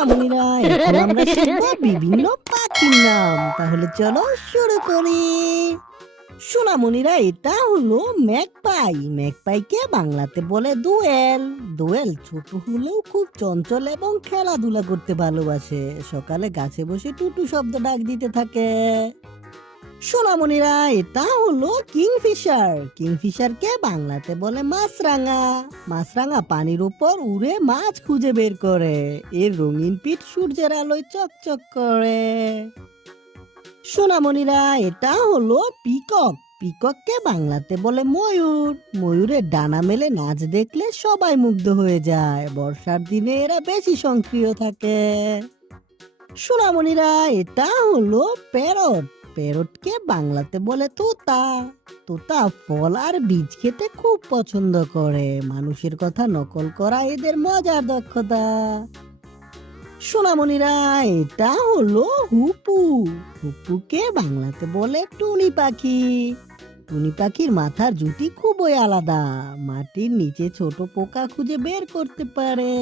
সোনামণিরা, এখন আমরা শিখব বিভিন্ন পাখির নাম। তাহলে চলো শুরু করি। সোনামণিরা, এটা হলো ম্যাকপাই। ম্যাকপাইকে বাংলাতে বলে দোয়েল। দোয়েল ছোট হলেও খুব চঞ্চল এবং খেলাধুলা করতে ভালোবাসে। সকালে গাছে বসে টুটু শব্দ ডাক দিতে থাকে। সোনামণিরা, এটা হলো কিংফিশার। কিংফিশারকে বাংলাতে বলে মাছরাঙা। মাছরাঙা পানির উপর উড়ে মাছ খুঁজে বের করে। এর রঙিন পিঠ সূর্যের আলোয় চকচক করে। সোনামণিরা, এটা হলো পিকক। পিকককে বাংলাতে বলে ময়ূর। ময়ূরের ডানা মেলে নাচ দেখলে সবাই মুগ্ধ হয়ে যায়। বর্ষার দিনে এরা বেশি সক্রিয় থাকে। সোনামণিরা, এটা হলো প্যারট। প্যারটকে বাংলাতে বলে তোতা। তোতা ফল আর বীজ খেতে খুব পছন্দ করে। মানুষের কথা নকল করা এদের মজার দক্ষতা। সোনামণিরা, এটা হলো হুপু। হুপুকে বাংলাতে বলে টুনি পাখি। টুনি পাখির মাথার জুটি খুবই আলাদা। মাটির নিচে ছোট পোকা খুঁজে বের করতে পারে।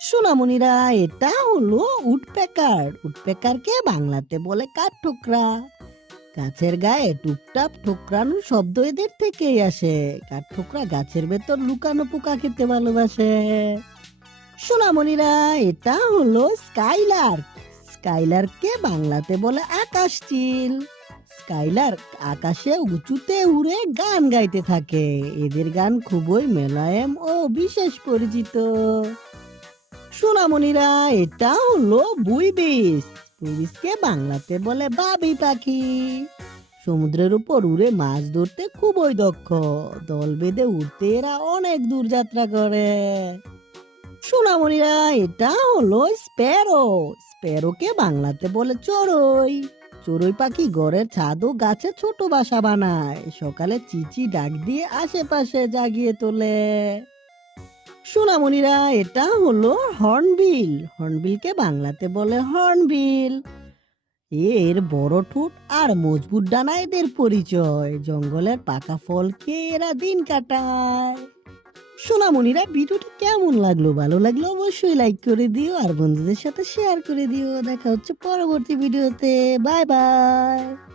সোনামণিরা, এটা হলো উডপেকার। উডপেকারকে বাংলাতে বলে কাঠঠোকরা। গাছের গায়ে টুপটাপ ঠোকরানোর শব্দ এদের থেকেই আসে। কাঠঠোকরা গাছের ভেতর লুকানো পোকা খেতে ভালোবাসে। সোনামণিরা, এটা হলো স্কাইলার্ক। স্কাইলার্ককে বাংলাতে বলে আকাশ চিল। স্কাইলার্ক আকাশে উঁচুতে উড়ে গান গাইতে থাকে। এদের গান খুবই মেলায়েম ও বিশেষ পরিচিত। সোনামণিরা, এটা হলো বুইবিস। বুইবিসকে বাংলাতে বলে বাবুই পাখি। সমুদ্রের উপর উড়ে মাছ ধরতে খুবই দক্ষ। দল বেঁধে উড়তে এরা অনেক দূর যাত্রা করে। সোনামণিরা, এটা হলো স্প্যারো। স্প্যারোকে বাংলাতে বলে চড়ুই। চড়ুই পাখি ঘরের ছাদ ও গাছে ছোট বাসা বানায়। সকালে চিচি ডাক দিয়ে আশেপাশে জাগিয়ে তোলে। সোনামণিরা, এটা হলো হর্নবিল। হর্নবিলকে বাংলাতে বলে হর্নবিল। এর বড় ঠোঁট আর মজবুত ডানা এদের পরিচয়। জঙ্গলের পাকা ফল খেয়ে এরা দিন কাটায়। সোনামণিরা, ভিডিওটি কেমন লাগলো? ভালো লাগলো অবশ্যই লাইক করে দিও আর বন্ধুদের সাথে শেয়ার করে দিও। দেখা হচ্ছে পরবর্তী ভিডিওতে। Bye bye.